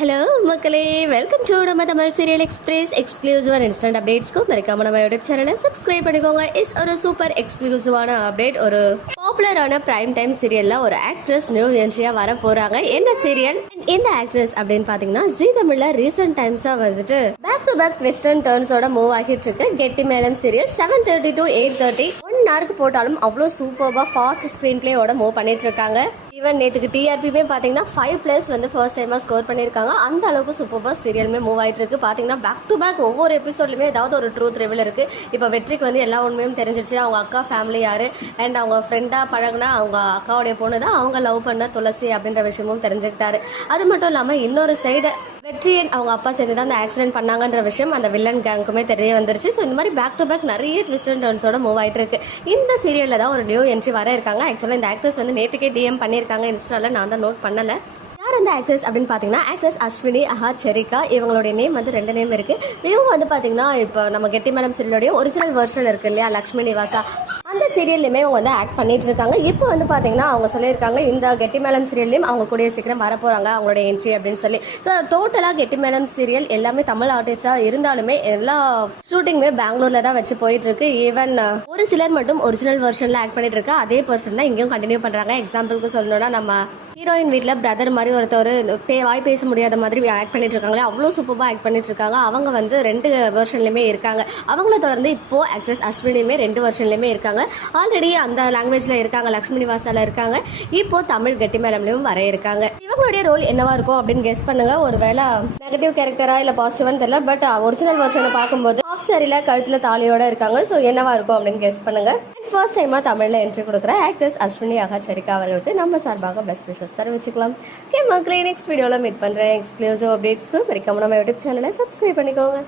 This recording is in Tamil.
ஹலோ மக்களே, வெல்கம் டு நம்ம தமிழ் சீரியல் எக்ஸ்பிரஸ் எக்ஸ்க்ளூசிவான இன்ஸ்டன்ட் அப்டேட்ஸ்க்கு மறக்காம நம்ம யூடியூப் சேனலை சப்ஸ்கிரைப் பண்ணிக்கோங்க. இஸ் ஒரு சூப்பர் எக்ஸ்க்ளூசிவான அப்டேட். ஒரு பாப்புலரான பிரைம் டைம் சீரியல்ல ஒரு ஆக்ட்ரஸ் நியூ என்ட்ரியா வர போறாங்க. என்ன சீரியல், எந்த ஆக்ட்ரஸ் அப்படின்னு பாத்தீங்கன்னா, ஜீ தமிழ்ல ரீசெண்ட் டைம்ஸா வந்துட்டு பேக் டு பேக் வெஸ்டர்ன் டர்ன்ஸோட மூவ் ஆகிட்டு இருக்கு கெட்டி மேடம் சீரியல். 7:30 to 8:30 1 ஹவருக்கு போட்டாலும் அவ்வளோ சூப்பர்பா ஃபாஸ்ட் ஸ்கிரீன் பிளேயோட மூவ் பண்ணிட்டு இருக்காங்க. ஈவன் நேற்றுக்கு டிஆர்பியுமே பார்த்தீங்கன்னா 5+ வந்து ஃபர்ஸ்ட் டைமாக ஸ்கோர் பண்ணியிருக்காங்க. அந்த அளவுக்கு சூப்பராக சீரியலுமே மூவ் ஆகிட்டு இருக்கு. பார்த்தீங்கன்னா பேக் டு பேக் ஒவ்வொரு எபிசோட்லையுமே ஏதாவது ஒரு ட்ரூத் ரிவீல் இருக்கு. இப்போ வெற்றிக்கு வந்து எல்லா உண்மையும் தெரிஞ்சிடுச்சு. அவங்க அக்கா ஃபேமிலி யாரு அண்ட் அவங்க ஃப்ரெண்டாக பழகினா அவங்க அக்காவுடைய பொண்ணு தான் அவங்க லவ் பண்ண துளசி அப்படின்ற விஷயமும் தெரிஞ்சுக்கிட்டாரு. அது மட்டும் இல்லாமல் இன்னொரு சைடு வெற்றியன் அவங்க அப்பா சேர்ந்து தான் அந்த ஆக்சிடென்ட் பண்ணாங்கன்ற விஷயம் அந்த வில்லன் கேங்குக்குமே தெரிய வந்துருச்சு. ஸோ இந்த மாதிரி பேக் டு பேக் நிறைய ட்விஸ்ட் அண்ட் டர்ன்ஸோட மூவ் ஆகிட்டு இருக்கு. இந்த சீரியலில் தான் ஒரு நியூ என்ட்ரி வர இருக்காங்க. ஆக்சுவலாக இந்த ஆக்ட்ரஸ் வந்து நேற்றுக்கே டிஎம் பண்ணியிருக்காங்க இன்ஸ்டாவில். நான் தான் நோட் பண்ணலை. யார் அந்த ஆக்ட்ரஸ் அப்படின்னு பார்த்தீங்கன்னா, ஆக்ட்ரஸ் அஸ்வினி செரிகா. இவங்களுடைய நேம் வந்து 2 நேம் இருக்கு. இவங்க வந்து பார்த்தீங்கன்னா இப்போ நம்ம கெட்டி மேடம் சீரியலுடைய ஒரிஜினல் வெர்ஷன் இருக்கு இல்லையா, லக்ஷ்மி நிவாசா, அந்த சீரியல்லையுமே அவங்க வந்து ஆக்ட் பண்ணிட்டு இருக்காங்க. இப்போ வந்து பார்த்தீங்கன்னா அவங்க சொல்லியிருக்காங்க இந்த கெட்டி மேடம் சீரியல்லையும் அவங்க கூடிய சீக்கிரம் வரப்போறாங்க அவங்களோட என்ட்ரி அப்படின்னு சொல்லி. ஸோ டோட்டலாக கெட்டி மேடம் சீரியல் எல்லாமே தமிழ் ஆர்டிஸ்டாக இருந்தாலுமே எல்லா ஷூட்டிங்குமே பெங்களூர்ல தான் வச்சு போயிட்டு இருக்கு. ஈவன் ஒரு சிலர் மட்டும் ஒரிஜினல் வெர்ஷன்ல ஆக்ட் பண்ணிட்டு இருக்கா. அதே பர்சன் தான் இங்கேயும் கண்டினியூ பண்றாங்க. எக்ஸாம்பிளுக்கு சொல்லணும்னா, நம்ம ஹீரோயின் வீட்டில் பிரதர் மாதிரி ஒருத்தர் வாய் பேச முடியாத மாதிரி ஆக்ட் பண்ணிட்டு இருக்காங்களே, அவ்வளோ சூப்பராக ஆக்ட் பண்ணிட்டு இருக்காங்க. அவங்க வந்து 2 வெர்ஷன்லையுமே இருக்காங்க. அவங்கள தொடர்ந்து இப்போ ஆக்ட்ரஸ் அஸ்வினியுமே 2 வெர்ஷன்லையுமே இருக்காங்க. ஆல்ரெடி அந்த லாங்குவேஜ்ல இருக்காங்க, லக்ஷ்மி நிவாசால இருக்காங்க. இப்போ தமிழ் கெட்டி மேடம்லயும் வர இருக்காங்க. இவங்களுடைய ரோல் என்னவா இருக்கும் அப்படின்னு கெஸ் பண்ணுங்க. ஒருவேளை நெகட்டிவ் கேரக்டரா இல்ல பாசிட்டிவான்னு தெரியல. பட் ஒரிஜினல் வெர்ஷனை பார்க்கும்போது ஹாஃப் சாரியில கழுத்துல தாலியோட இருக்காங்க. ஸோ என்னவா இருக்கும் அப்படின்னு கெஸ் பண்ணுங்க. ஃபர்ஸ்ட் டைமா தமிழ்ல என்ட்ரி கொடுக்குற ஆக்ட்ரஸ் அஸ்வினி செரிகா அவர்களுக்கு நம்ம சார்பாக பெஸ்ட் விஷஸ் தெரிவிச்சுக்கலாம். ஓகே மக்களே, நெக்ஸ்ட் வீடியோல மீட் பண்றேன். எக்ஸ்க்ளூசிவ் அப்டேட்ஸ்க்கு மறக்காம நம்ம யூடியூப் சேனலை சப்ஸ்கிரைப் பண்ணிக்கோங்க.